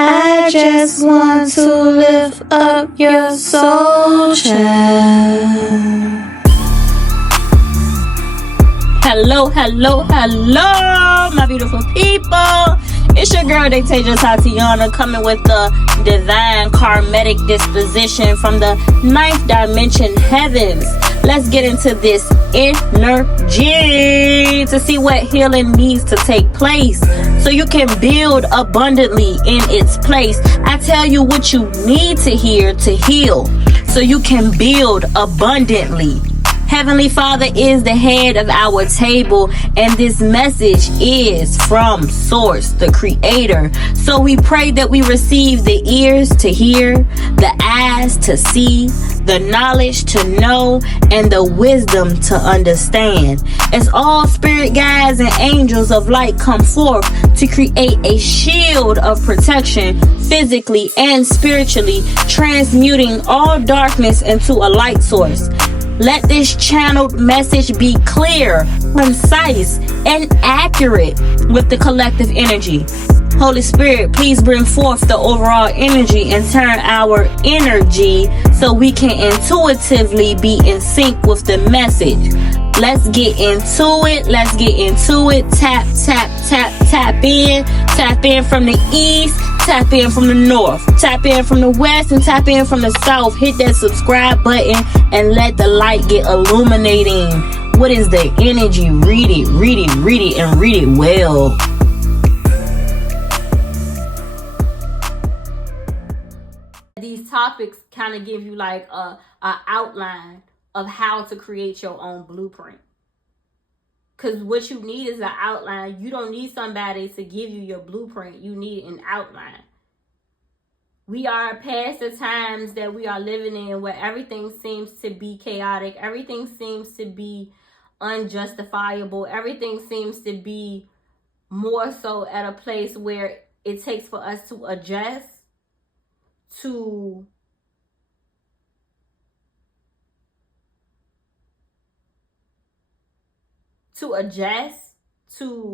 I just want to lift up your soul, child. Hello, my beautiful people. It's your girl, Dictator Tatiana, coming with the divine karmatic disposition from the 9th dimension heavens. Let's get into this energy to see what healing needs to take place so you can build abundantly in its place. I tell you what you need to hear to heal so you can build abundantly. Heavenly Father is the head of our table, and this message is from Source, the Creator. So we pray that we receive the ears to hear, the eyes to see, the knowledge to know, and the wisdom to understand. As all spirit guides and angels of light come forth to create a shield of protection physically and spiritually, transmuting all darkness into a light source. Let this channeled message be clear, concise, and accurate with the collective energy. Holy Spirit, please bring forth the overall energy and turn our energy so we can intuitively be in sync with the message. Let's get into it. Tap, tap, tap, tap in. Tap in from the east. Tap in from the north. Tap in from the west and tap in from the south. Hit that subscribe button and let the light get illuminating. What is the energy? Read it, and read it well. These topics kind of give you like a outline of how to create your own blueprint. Because what you need is an outline. You don't need somebody to give you your blueprint. You need an outline. We are past the times that we are living in where everything seems to be chaotic. Everything seems to be unjustifiable. Everything seems to be more so at a place where it takes for us to adjust to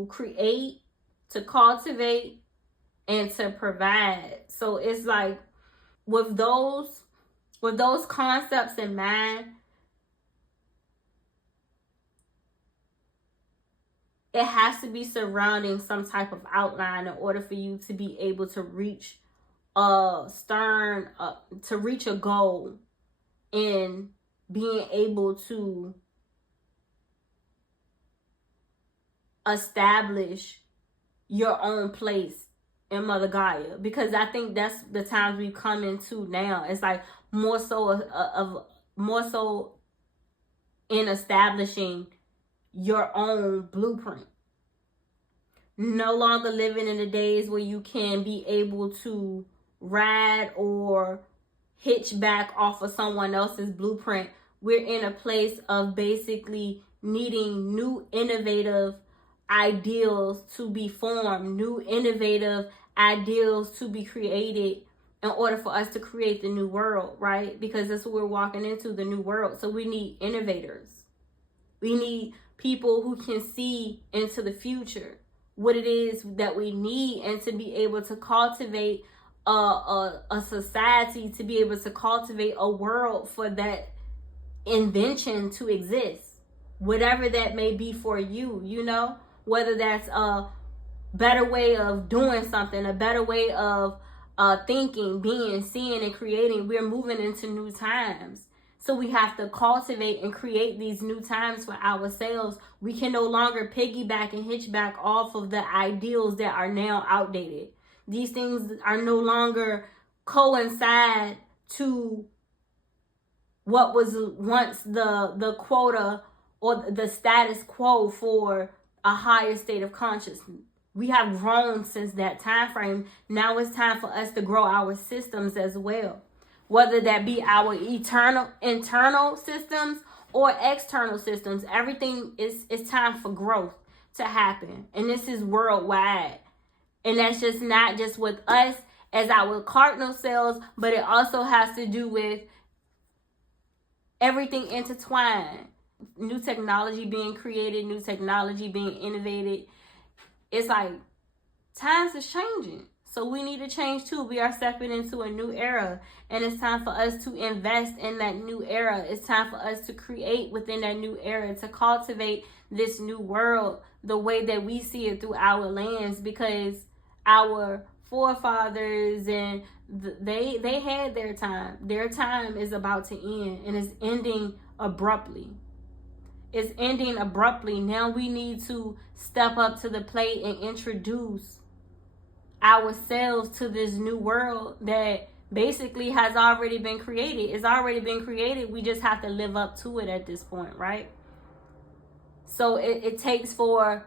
create, to cultivate, and to provide. So it's like with those concepts in mind, it has to be surrounding some type of outline in order for you to be able to reach a goal in being able to establish your own place in Mother Gaia, because I think that's the times we come into now. It's like more so in establishing your own blueprint. No longer living in the days where you can be able to ride or hitch back off of someone else's blueprint. We're in a place of basically needing new innovative ideals to be formed, new innovative ideals to be created in order for us to create the new world, right? Because that's what we're walking into, the new world. So we need innovators. We need people who can see into the future, what it is that we need, and to be able to cultivate a society, to be able to cultivate a world for that invention to exist, whatever that may be for you, whether that's a better way of doing something, a better way of thinking, being, seeing, and creating. We're moving into new times. So we have to cultivate and create these new times for ourselves. We can no longer piggyback and hitchback off of the ideals that are now outdated. These things are no longer coincide to what was once the quota or the status quo for a higher state of consciousness. We have grown since that time frame. Now it's time for us to grow our systems as well, whether that be our internal systems or external systems. Everything is time for growth to happen, and this is worldwide. And that's just not just with us as our cardinal cells, but it also has to do with everything intertwined. New technology being created, new technology being innovated. It's like times is changing. So we need to change too. We are stepping into a new era, and it's time for us to invest in that new era. It's time for us to create within that new era, to cultivate this new world the way that we see it through our lens, because our forefathers and they had their time. Their time is about to end, and it's ending abruptly. It's ending abruptly. Now we need to step up to the plate and introduce ourselves to this new world that basically has already been created. It's already been created. We just have to live up to it at this point, right? So it takes for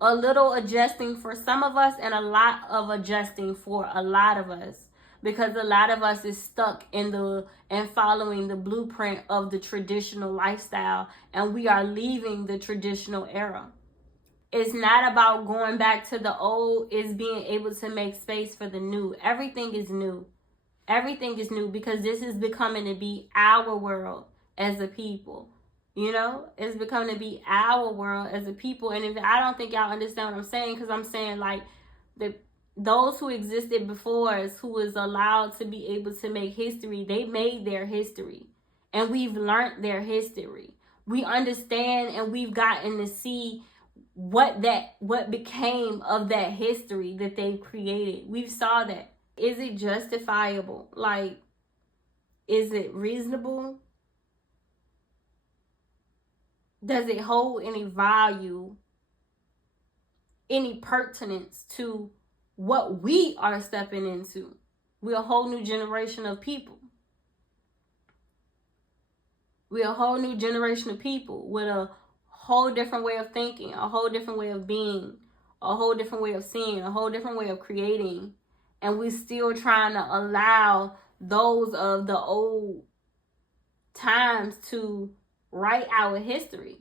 a little adjusting for some of us and a lot of adjusting for a lot of us, because a lot of us is stuck in and following the blueprint of the traditional lifestyle, and we are leaving the traditional era. It's not about going back to the old. It's being able to make space for the new. Everything is new. Everything is new, because this is becoming to be our world as a people. You know, it's becoming to be our world as a people. And if I don't think y'all understand what I'm saying, because I'm saying like those who existed before us, who was allowed to be able to make history, they made their history, and we've learned their history. We understand, and we've gotten to see what became of that history that they've created. We've saw that. Is it justifiable? Like, is it reasonable? Does it hold any value, any pertinence to what we are stepping into? We're a whole new generation of people. We're a whole new generation of people with a whole different way of thinking, a whole different way of being, a whole different way of seeing, a whole different way of creating. And we're still trying to allow those of the old times to write our history.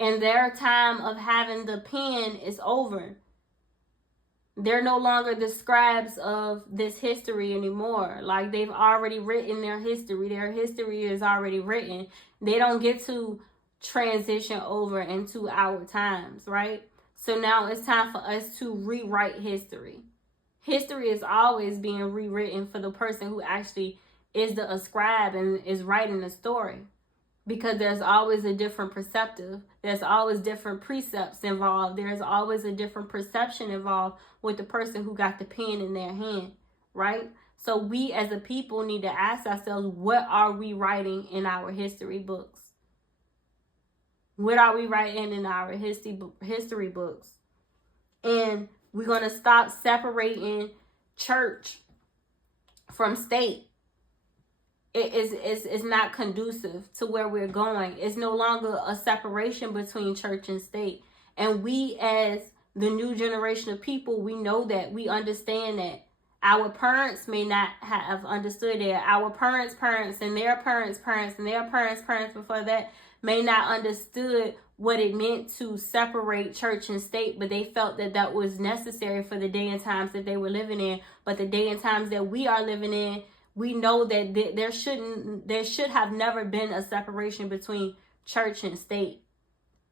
And their time of having the pen is over. They're no longer the scribes of this history anymore. Like, they've already written their history. Their history is already written. They don't get to transition over into our times, right? So now it's time for us to rewrite history. History is always being rewritten for the person who actually is the scribe and is writing the story, because there's always a different perspective. There's always different precepts involved. There's always a different perception involved with the person who got the pen in their hand, right? So we as a people need to ask ourselves, what are we writing in our history books? What are we writing in our history books? And we're going to stop separating church from state. It's not conducive to where we're going. It's no longer a separation between church and state. And we as the new generation of people, we know that. We understand that. Our parents may not have understood that. Our parents' parents and their parents' parents and their parents' parents before that may not understood what it meant to separate church and state, but they felt that that was necessary for the day and times that they were living in. But the day and times that we are living in, we know that there should have never been a separation between church and state,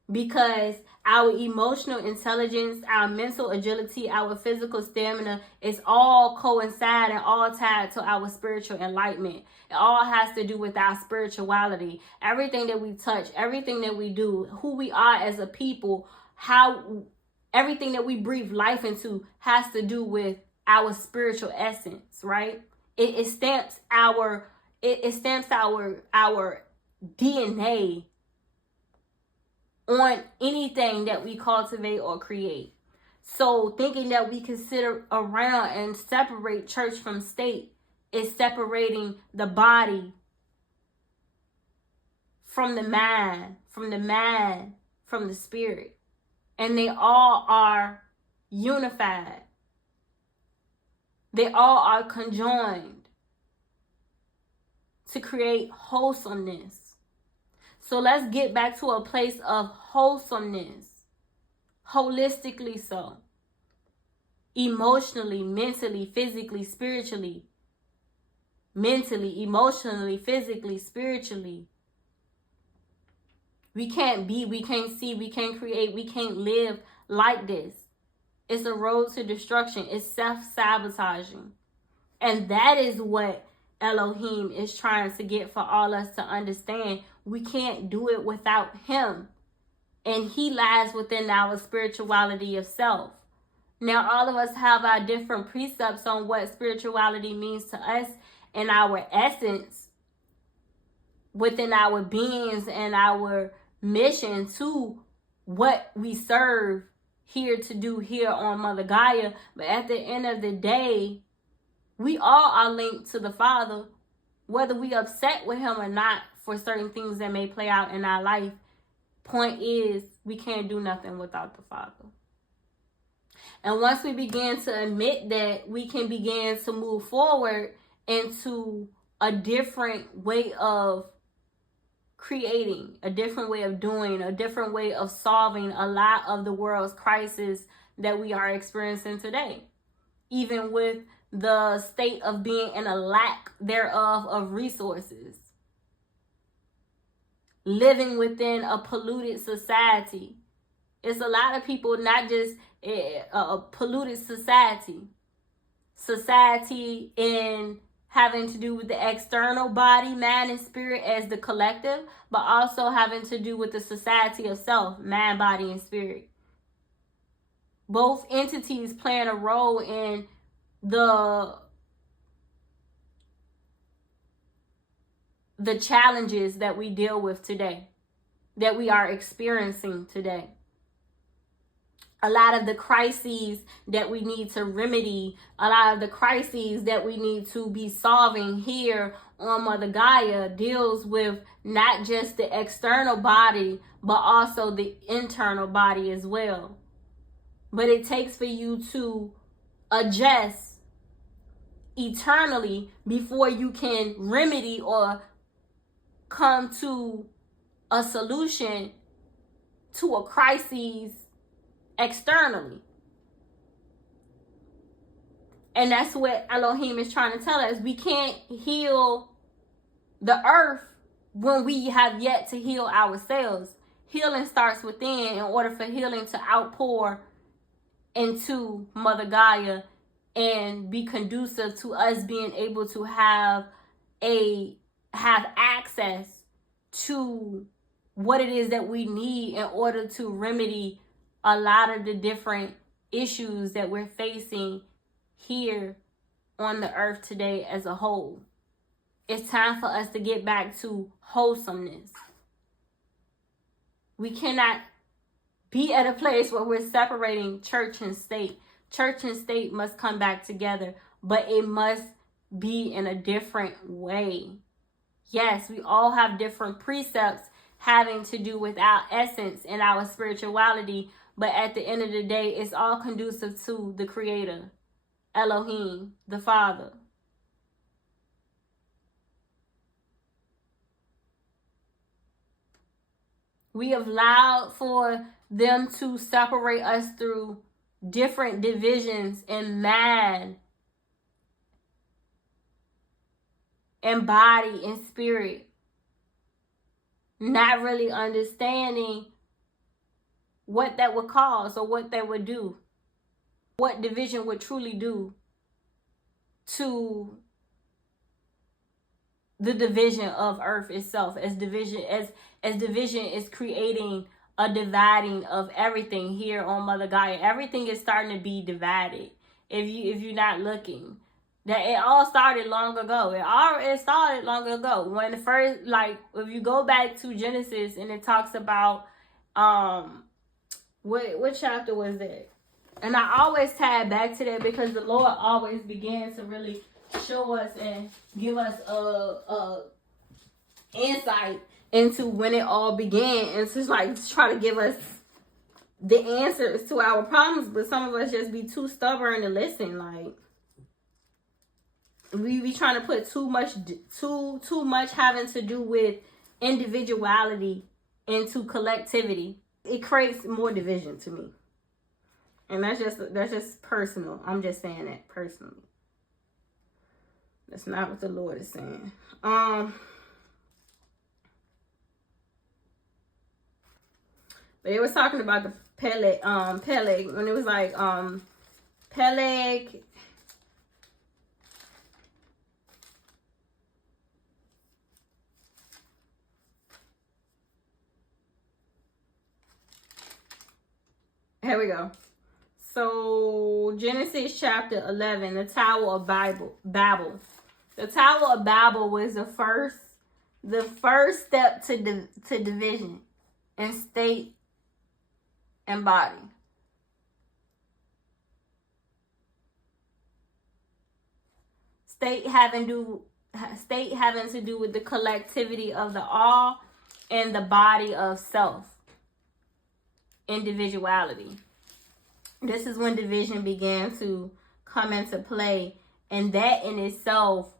because our emotional intelligence, our mental agility, our physical stamina is all coincide and all tied to our spiritual enlightenment. It all has to do with our spirituality. Everything that we touch, everything that we do, who we are as a people, everything that we breathe life into has to do with our spiritual essence, right? It stamps our DNA on anything that we cultivate or create. So thinking that we consider around and separate church from state is separating the body from the mind, from the spirit. And they all are unified. They all are conjoined to create wholesomeness. So let's get back to a place of wholesomeness, holistically so, emotionally, mentally, physically, spiritually, mentally, emotionally, physically, spiritually. We can't be, we can't see, we can't create, we can't live like this It's a road to destruction. It's self-sabotaging. And that is what Elohim is trying to get for all us to understand. We can't do it without him. And he lies within our spirituality of self. Now, all of us have our different precepts on what spirituality means to us and our essence within our beings and our mission to what we serve here to do here on Mother Gaia. But at the end of the day, we all are linked to the Father, whether we upset with him or not for certain things that may play out in our life. Point is, we can't do nothing without the Father. And once we begin to admit that, we can begin to move forward into a different way of creating, a different way of doing, a different way of solving a lot of the world's crisis that we are experiencing today. Even with the state of being in a lack thereof of resources. Living within a polluted society. It's a lot of people, not just a polluted society. Society in having to do with the external body, mind, and spirit as the collective, but also having to do with the society of self, mind, body, and spirit. Both entities playing a role in the challenges that we deal with today, that we are experiencing today. A lot of the crises that we need to remedy, a lot of the crises that we need to be solving here on Mother Gaia deals with not just the external body, but also the internal body as well. But it takes for you to adjust eternally before you can remedy or come to a solution to a crisis externally. And that's what Elohim is trying to tell us. We can't heal the earth when we have yet to heal ourselves. Healing starts within in order for healing to outpour into Mother Gaia and be conducive to us being able to have access to what it is that we need in order to remedy a lot of the different issues that we're facing here on the earth today as a whole. It's time for us to get back to wholesomeness. We cannot be at a place where we're separating church and state. Church and state must come back together, but it must be in a different way. Yes, we all have different precepts having to do with our essence and our spirituality, but at the end of the day, it's all conducive to the Creator, Elohim, the Father. We have allowed for them to separate us through different divisions in mind and body and spirit, not really understanding what that would cause or what that would do, what division would truly do to the division of earth itself, as division is creating a dividing of everything here on Mother Gaia. Everything is starting to be divided. If you're not looking, that it all started long ago. It started long ago when the first, like, if you go back to Genesis and it talks about what chapter was that? And I always tie it back to that because the Lord always begins to really show us and give us a insight into when it all began, and it's just like try to give us the answers to our problems, but some of us just be too stubborn to listen. Like, we be trying to put too much having to do with individuality into collectivity. It creates more division to me, and that's just personal. I'm just saying that personally. That's not what the Lord is saying. But it was talking about the Peleg, when it was like, Peleg. Here we go. So Genesis chapter 11, the Tower of Babel. The Tower of Babel was the first step to division in state and body. State having to do with the collectivity of the all and the body of self. Individuality. This is when division began to come into play, and that in itself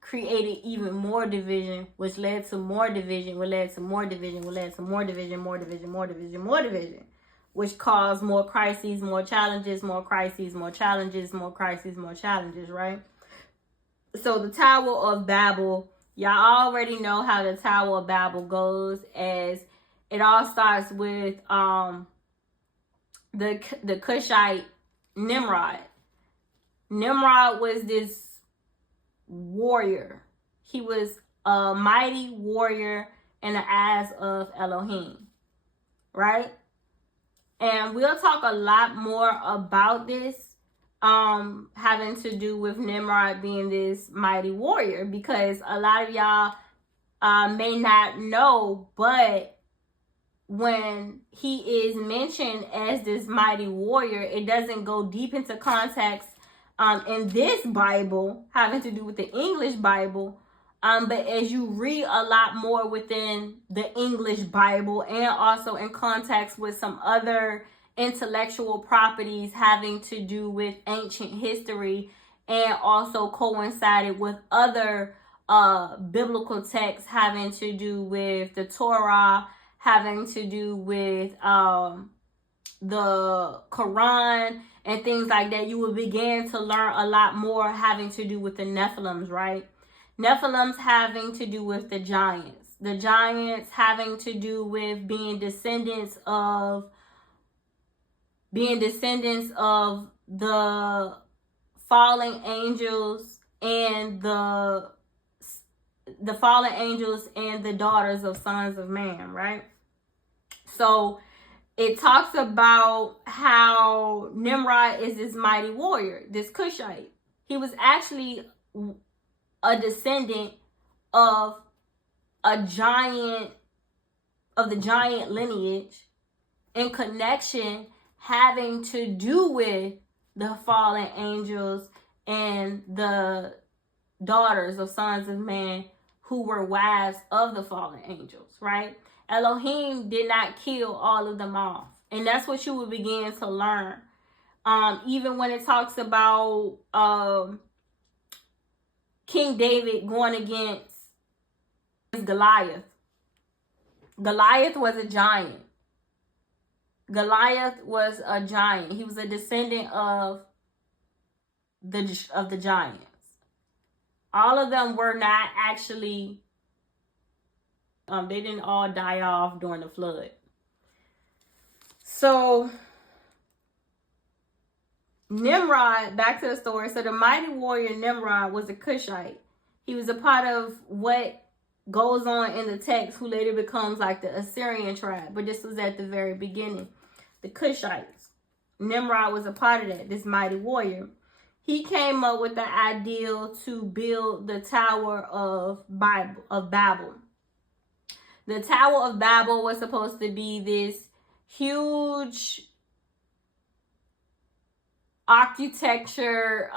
created even more division, which led to more division, which led to more division, which led to more division, more division, more division, more division, which caused more crises, more challenges, more crises, more challenges, more crises, more challenges, right? So the Tower of Babel, y'all already know how the Tower of Babel goes, as it all starts with the Cushite Nimrod. Nimrod was this warrior. He was a mighty warrior in the eyes of Elohim, right? And we'll talk a lot more about this, having to do with Nimrod being this mighty warrior, because a lot of y'all may not know, but when he is mentioned as this mighty warrior, it doesn't go deep into context in this Bible, having to do with the English Bible. But as you read a lot more within the English Bible, and also in context with some other intellectual properties having to do with ancient history, and also coincided with other biblical texts having to do with the Torah, having to do with the Quran and things like that, you will begin to learn a lot more having to do with the Nephilims, right? Nephilims having to do with the giants. The giants having to do with being descendants of the fallen angels and the fallen angels and the daughters of sons of man, right? So it talks about how Nimrod is this mighty warrior, this Cushite. He was actually a descendant of the giant lineage, in connection having to do with the fallen angels and the daughters of sons of man who were wives of the fallen angels, right? Elohim did not kill all of them off. And that's what you will begin to learn. Even when it talks about King David going against Goliath. Goliath was a giant. He was a descendant of the giants. All of them were not actually, they didn't all die off during the flood. So Nimrod, back to the story. So the mighty warrior Nimrod was a Cushite. He was a part of what goes on in the text, who later becomes like the Assyrian tribe. But this was at the very beginning. The Cushites. Nimrod was a part of that, this mighty warrior. He came up with the ideal to build the Tower of Babel. The Tower of Babel was supposed to be this huge architecture,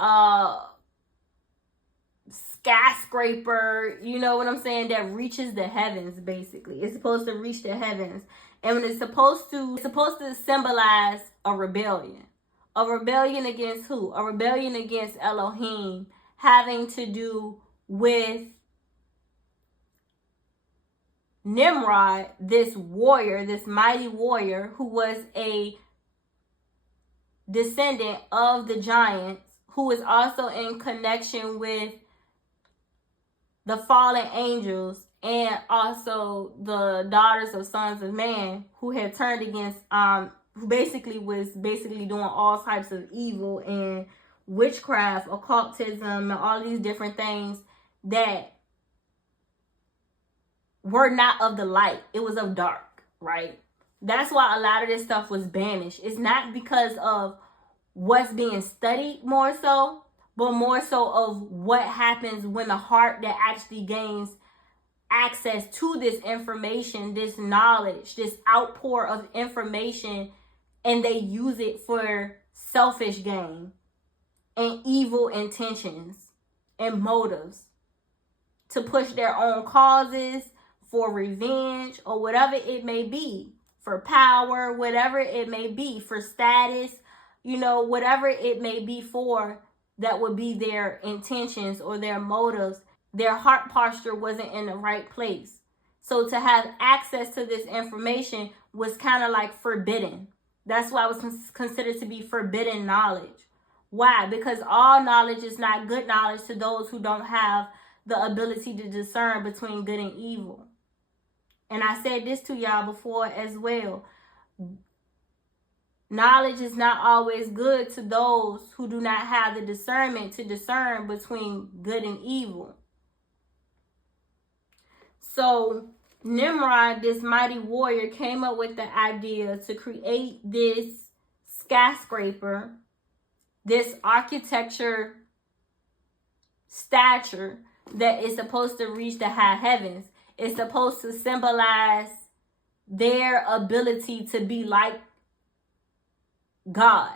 skyscraper, you know what I'm saying, that reaches the heavens, basically. It's supposed to reach the heavens. And when it's supposed to symbolize a rebellion. A rebellion against who? A rebellion against Elohim, having to do with Nimrod, this warrior, this mighty warrior, who was a descendant of the giants, who is also in connection with the fallen angels and also the daughters of sons of man, who had turned against, who basically was doing all types of evil and witchcraft, occultism, and all these different things that were not of the light. It was of dark, right? That's why a lot of this stuff was banished. It's not because of what's being studied more so, but more so of what happens when the heart that actually gains access to this information, this knowledge, this outpour of information, and they use it for selfish gain and evil intentions and motives to push their own causes, for revenge, or whatever it may be, for power, whatever it may be, for status, whatever it may be for, that would be their intentions or their motives. Their heart posture wasn't in the right place. So to have access to this information was kind of like forbidden. That's why it was considered to be forbidden knowledge. Why? Because all knowledge is not good knowledge to those who don't have the ability to discern between good and evil. And I said this to y'all before as well. Knowledge is not always good to those who do not have the discernment to discern between good and evil. So Nimrod, this mighty warrior, came up with the idea to create this skyscraper, this architecture stature that is supposed to reach the high heavens. It's supposed to symbolize their ability to be like God,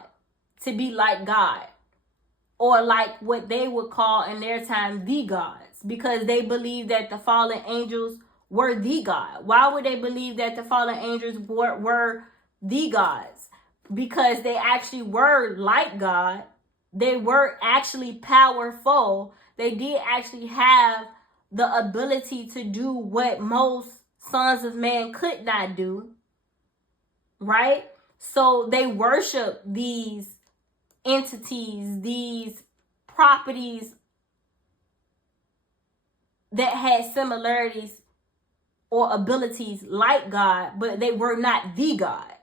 or like what they would call in their time the gods, because they believe that the fallen angels were the God. Why would they believe that the fallen angels were the gods? Because they actually were like God. They were actually powerful. They did actually have the ability to do what most sons of man could not do, right? So they worship these entities, these properties that had similarities or abilities like God, but they were not the God.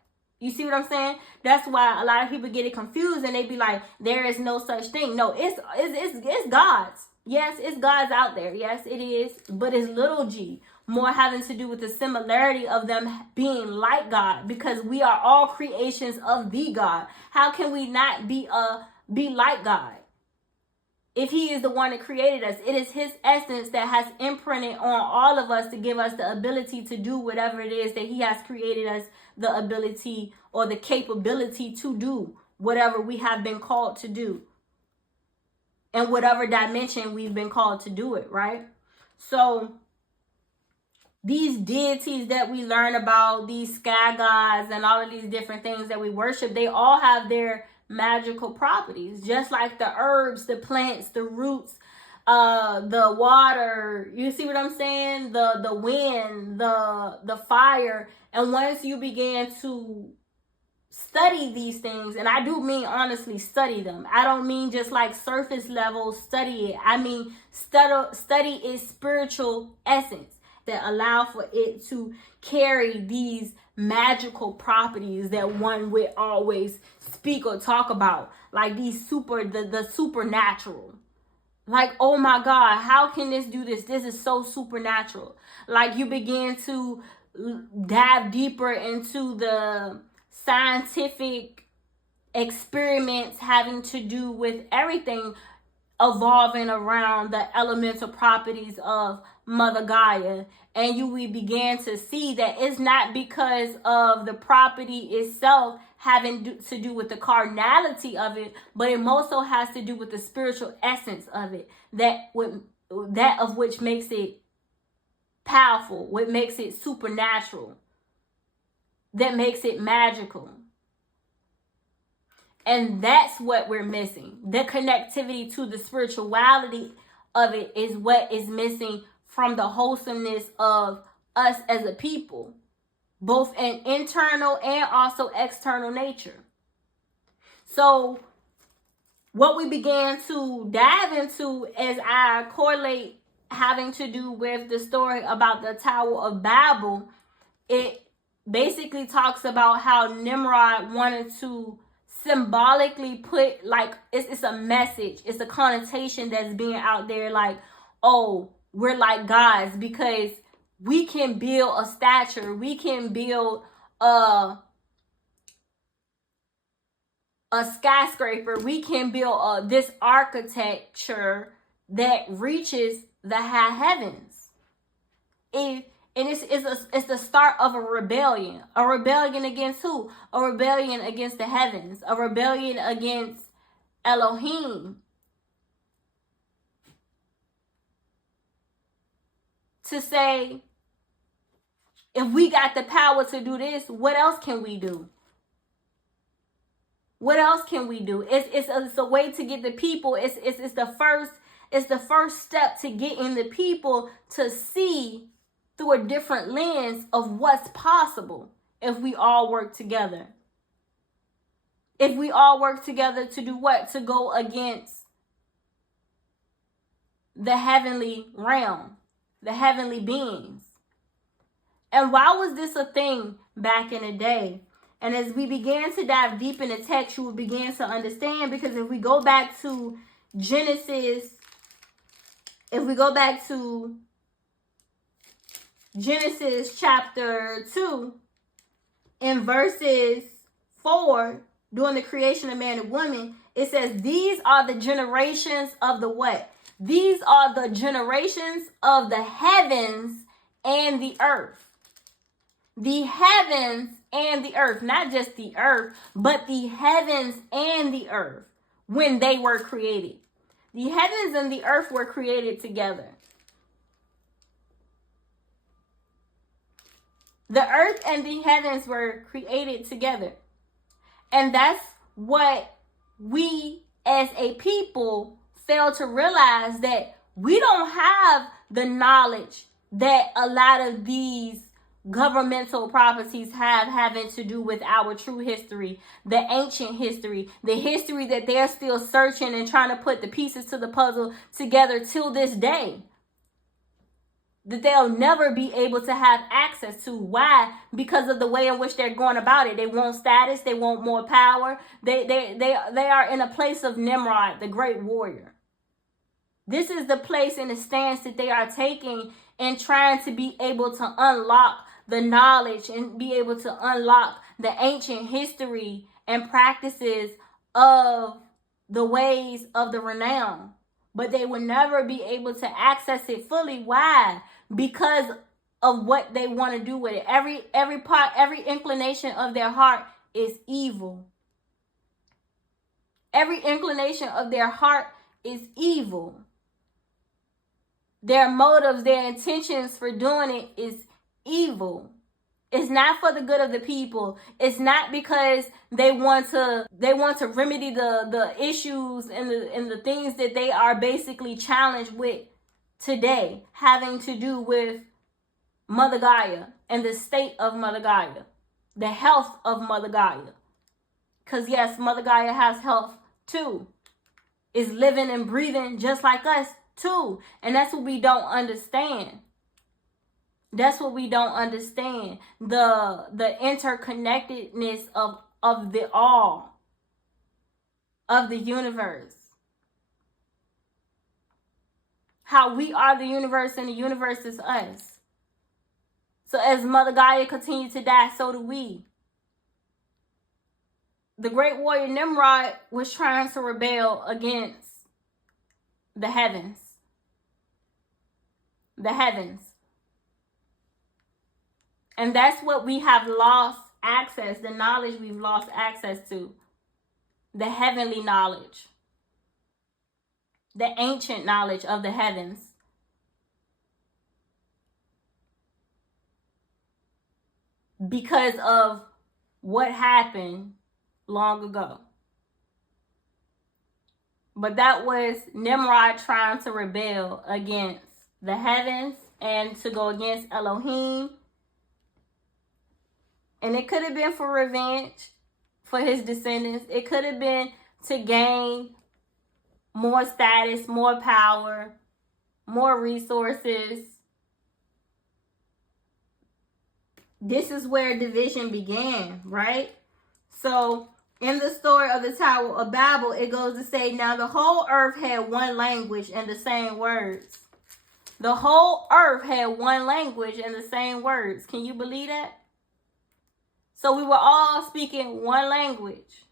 You see what I'm saying? That's why a lot of people get it confused and they be like, there is no such thing. No, it's God's. Yes, it's God's out there. Yes, it is. But it's little g, more having to do with the similarity of them being like God, because we are all creations of the God. How can we not be like God? If he is the one that created us, it is his essence that has imprinted on all of us to give us the ability to do whatever it is that he has created us, the ability or the capability to do whatever we have been called to do, in whatever dimension we've been called to do it, right? So these deities that we learn about, these sky gods and all of these different things that we worship, they all have their magical properties, just like the herbs, the plants, the roots, the water. You see what I'm saying? The wind, the fire. And once you begin to study these things, and I do mean honestly study them. I don't mean just like surface level study it. I mean study its spiritual essence that allow for it to carry these magical properties that one would always speak or talk about, like these the supernatural. Like, oh my God, how can this do this? This is so supernatural. Like, you begin to dive deeper into the scientific experiments having to do with everything evolving around the elemental properties of Mother Gaia. And we began to see that it's not because of the property itself having to do with the carnality of it, but it also has to do with the spiritual essence of it, that of which makes it powerful, what makes it supernatural, that makes it magical. And that's what we're missing. The connectivity to the spirituality of it is what is missing from the wholesomeness of us as a people, both in internal and also external nature. So what we began to dive into as I correlate having to do with the story about the Tower of Babel, it basically talks about how Nimrod wanted to symbolically put, like, it's a message, it's a connotation that's being out there, like, oh, we're like gods because we can build a statue, we can build a skyscraper, we can build this architecture that reaches the high heavens. And it's the start of a rebellion. A rebellion against who? A rebellion against the heavens. A rebellion against Elohim. To say, if we got the power to do this, what else can we do? What else can we do? It's a way to get the people. It's the first step to getting the people to see through a different lens of what's possible if we all work together. If we all work together to do what? To go against the heavenly realm, the heavenly beings. And why was this a thing back in the day? And as we began to dive deep in the text, you will begin to understand, because if we go back to Genesis chapter 2, in verses 4, during the creation of man and woman, it says, these are the generations of the what? These are the generations of the heavens and the earth. The heavens and the earth, not just the earth, but the heavens and the earth when they were created. The heavens and the earth were created together. The earth and the heavens were created together. And that's what we as a people fail to realize, that we don't have the knowledge that a lot of these governmental properties have, having to do with our true history, the ancient history, the history that they're still searching and trying to put the pieces to the puzzle together till this day, that they'll never be able to have access to. Why? Because of the way in which they're going about it. They want status, they want more power. They are in a place of Nimrod, the great warrior. This is the place and the stance that they are taking and trying to be able to unlock the knowledge and be able to unlock the ancient history and practices of the ways of the renown. But they will never be able to access it fully. Why? Because of what they want to do with it. Every inclination of their heart is evil. Every inclination of their heart is evil. Their motives, their intentions for doing it is evil. It's not for the good of the people. It's not because they want to remedy the issues and the things that they are basically challenged with today, having to do with Mother Gaia and the state of Mother Gaia, the health of Mother Gaia. Because yes, Mother Gaia has health too. Is living and breathing just like us too. And that's what we don't understand. That's what we don't understand. The interconnectedness of the all, of the universe. How we are the universe and the universe is us. So as Mother Gaia continues to die, so do we. The great warrior Nimrod was trying to rebel against the heavens. The heavens. And that's what we have lost access, the knowledge we've lost access to. The heavenly knowledge. The ancient knowledge of the heavens. Because of what happened long ago. But that was Nimrod trying to rebel against the heavens and to go against Elohim. And it could have been for revenge for his descendants. It could have been to gain more status, more power. more resources. This is where division began, right? So in the story of the Tower of Babel, it goes to say, now the whole earth had one language and the same words. The whole earth had one language and the same words. Can you believe that? So we were all speaking one language.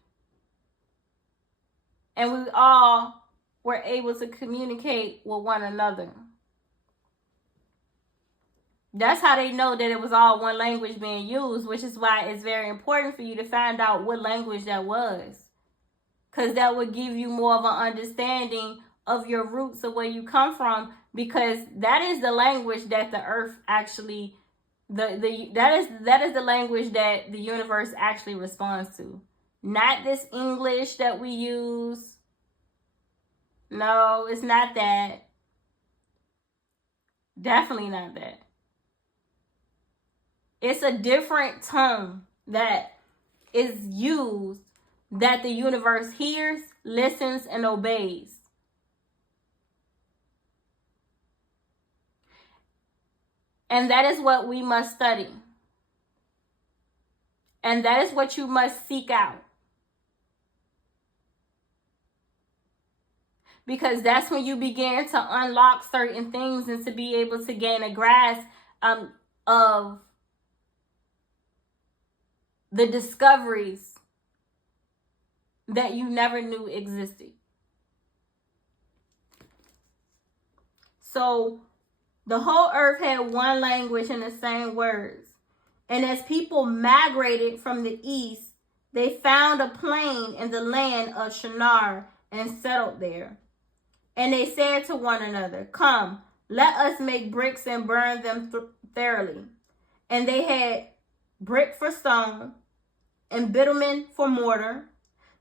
And we all were able to communicate with one another. That's how they know that it was all one language being used, which is why it's very important for you to find out what language that was. Because that would give you more of an understanding of your roots of where you come from, because that is the language that the earth actually, that is the language that the universe actually responds to. Not this English that we use. No, it's not that. Definitely not that. It's a different tongue that is used that the universe hears, listens, and obeys. And that is what we must study. And that is what you must seek out. Because that's when you begin to unlock certain things and to be able to gain a grasp of the discoveries that you never knew existed. So the whole earth had one language and the same words. And as people migrated from the east, they found a plain in the land of Shinar and settled there. And they said to one another, come, let us make bricks and burn them thoroughly. And they had brick for stone and bitumen for mortar.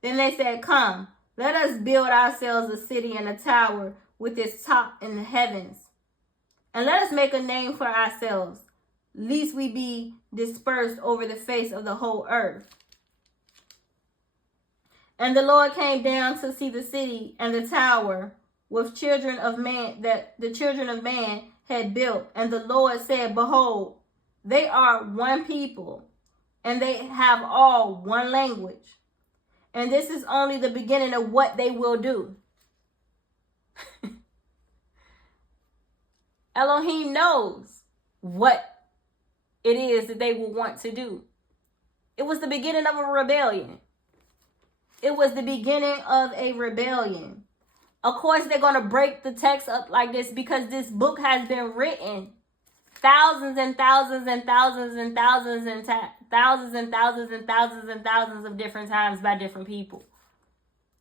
Then they said, come, let us build ourselves a city and a tower with its top in the heavens. And let us make a name for ourselves, lest we be dispersed over the face of the whole earth. And the Lord came down to see the city and the tower with children of man that the children of man had built. And the Lord said, behold, they are one people, and they have all one language. And this is only the beginning of what they will do. Elohim knows what it is that they will want to do. It was the beginning of a rebellion. It was the beginning of a rebellion. Of course, they're going to break the text up like this because this book has been written thousands and thousands and thousands and thousands and thousands and thousands and thousands and thousands of different times by different people.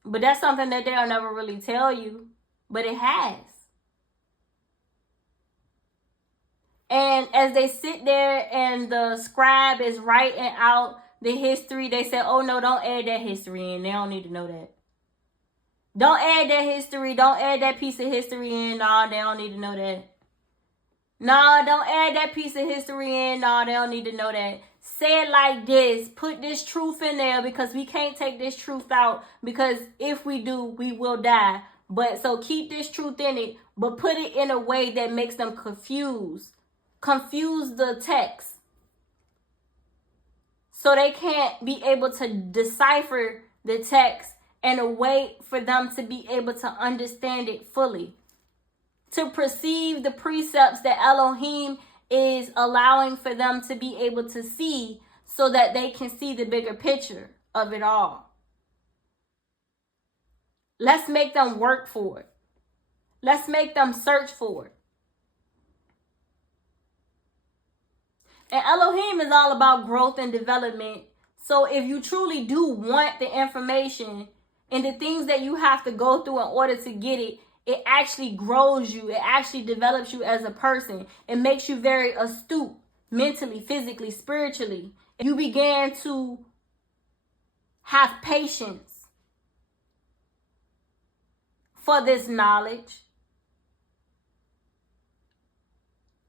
But that's something that they'll never really tell you, but it has. And as they sit there and the scribe is writing out the history, they say, oh no, don't add that history in. They don't need to know that. Don't add that history. Don't add that piece of history in. No, they don't need to know that. No, don't add that piece of history in. No, they don't need to know that. Say it like this. Put this truth in there because we can't take this truth out, because if we do, we will die. But so keep this truth in it, but put it in a way that makes them confused. Confuse the text so they can't be able to decipher the text in a way for them to be able to understand it fully, to perceive the precepts that Elohim is allowing for them to be able to see, so that they can see the bigger picture of it all. Let's make them work for it. Let's make them search for it. And Elohim is all about growth and development. So if you truly do want the information and the things that you have to go through in order to get it, it actually grows you. It actually develops you as a person. It makes you very astute mentally, physically, spiritually. You begin to have patience for this knowledge.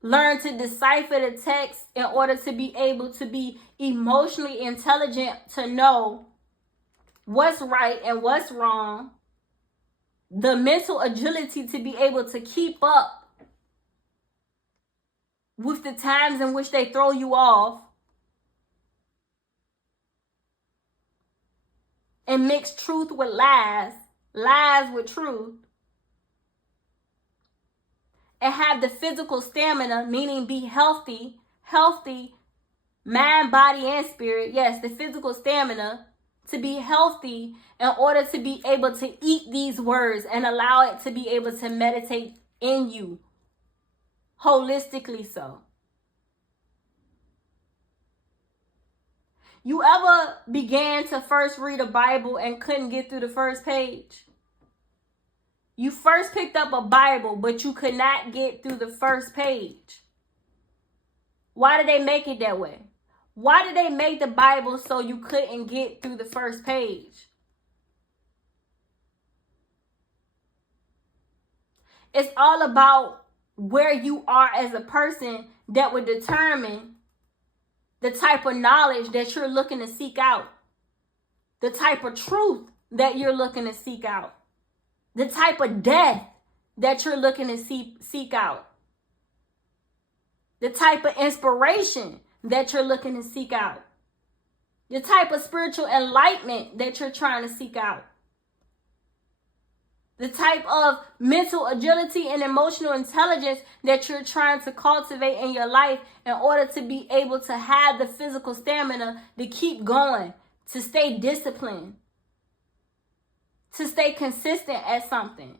Learn to decipher the text in order to be able to be emotionally intelligent, to know what's right and what's wrong. The mental agility to be able to keep up with the times in which they throw you off and mix truth with lies, lies with truth, and have the physical stamina, meaning be healthy, mind, body, and spirit. Yes, the physical stamina to be healthy in order to be able to eat these words and allow it to be able to meditate in you, holistically so. You ever began to first read a Bible and couldn't get through the first page? You first picked up a Bible, but you could not get through the first page. Why did they make it that way? Why did they make the Bible so you couldn't get through the first page? It's all about where you are as a person that would determine the type of knowledge that you're looking to seek out, the type of truth that you're looking to seek out, the type of death that you're looking to seek out, the type of inspiration that you're looking to seek out, the type of spiritual enlightenment that you're trying to seek out, the type of mental agility and emotional intelligence that you're trying to cultivate in your life in order to be able to have the physical stamina to keep going, to stay disciplined, to stay consistent at something.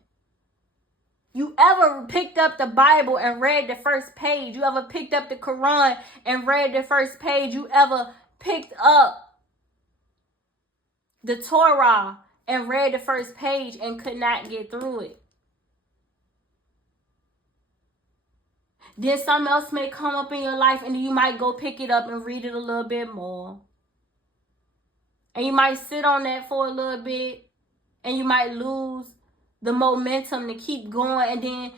You ever picked up the Bible and read the first page? You ever picked up the Quran and read the first page? You ever picked up the Torah and read the first page and could not get through it? Then something else may come up in your life and you might go pick it up and read it a little bit more. And you might sit on that for a little bit and you might lose the momentum to keep going, and then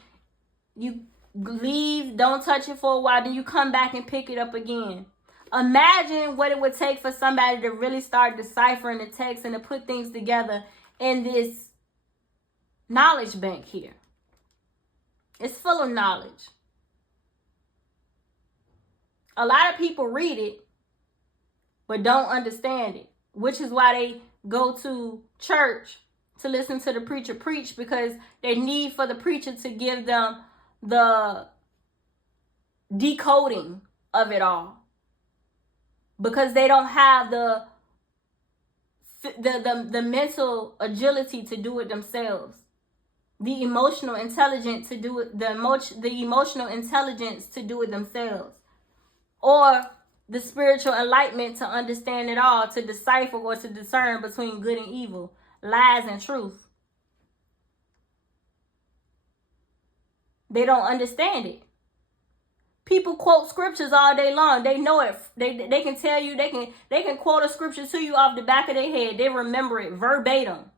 you leave, don't touch it for a while, then you come back and pick it up again. Imagine what it would take for somebody to really start deciphering the text and to put things together in this knowledge bank here. It's full of knowledge. A lot of people read it, but don't understand it, which is why they go to church to listen to the preacher preach, because they need for the preacher to give them the decoding of it all, because they don't have the mental agility to do it themselves, the emotional intelligence to do it, the emotional intelligence to do it themselves, or the spiritual enlightenment to understand it all, to decipher or to discern between good and evil, lies and truth. They don't understand it. People quote scriptures all day long. They know it. They can tell you, they can quote a scripture to you off the back of their head. They remember it verbatim.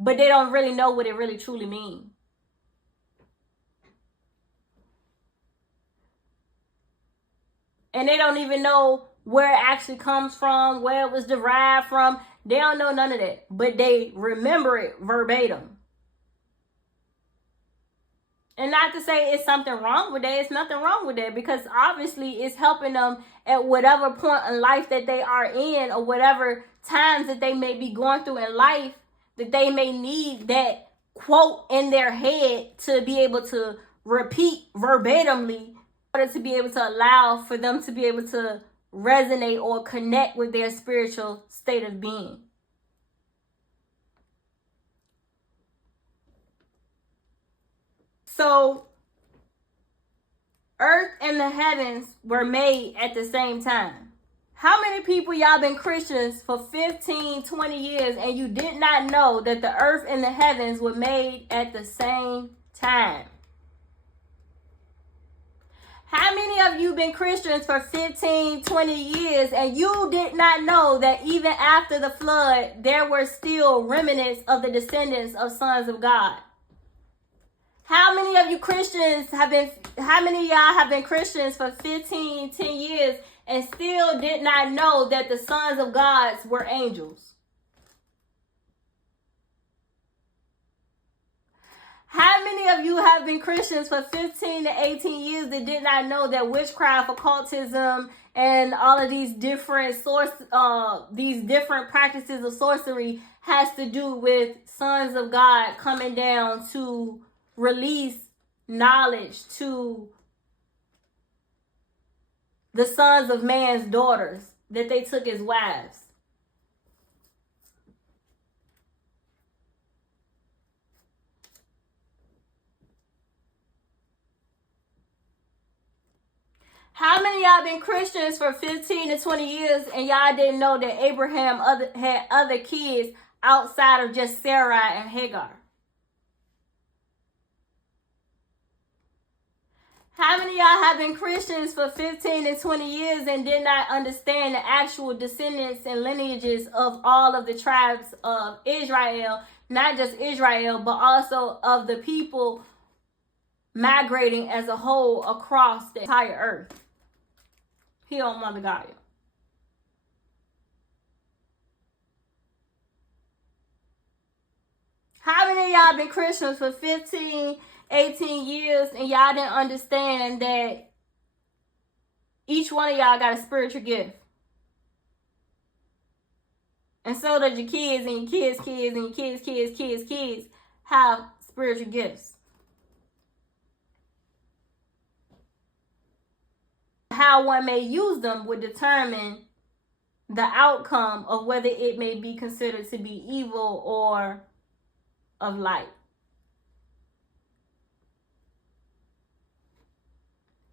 But they don't really know what it really truly means. And they don't even know where it actually comes from, where it was derived from. They don't know none of that, but they remember it verbatim. And not to say it's something wrong with that. It's nothing wrong with that, because obviously it's helping them at whatever point in life that they are in, or whatever times that they may be going through in life, that they may need that quote in their head to be able to repeat verbatimly in order to be able to allow for them to be able to resonate or connect with their spiritual state of being. So, earth and the heavens were made at the same time. How many people y'all been Christians for 15, 20 years and you did not know that the earth and the heavens were made at the same time? How many of you been Christians for 15, 20 years and you did not know that even after the flood, there were still remnants of the descendants of sons of God? How many of you Christians how many of y'all have been Christians for 15, 10 years and still did not know that the sons of God were angels? How many of you have been Christians for 15 to 18 years that did not know that witchcraft, occultism, and all of these different these different practices of sorcery has to do with sons of God coming down to release knowledge to the sons of man's daughters that they took as wives? How many of y'all been Christians for 15 to 20 years and y'all didn't know that Abraham had other kids outside of just Sarah and Hagar? How many of y'all have been Christians for 15 and 20 years and did not understand the actual descendants and lineages of all of the tribes of Israel, not just Israel, but also of the people migrating as a whole across the entire earth? He on Mother Gaia. How many of y'all been Christians for 15, 18 years and y'all didn't understand that each one of y'all got a spiritual gift? And so does your kids and your kids' kids and your kids' kids have spiritual gifts. How one may use them would determine the outcome of whether it may be considered to be evil or of light.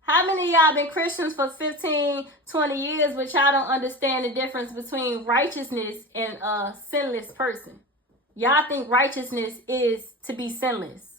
How many of y'all been Christians for 15, 20 years, but y'all don't understand the difference between righteousness and a sinless person? Y'all think righteousness is to be sinless.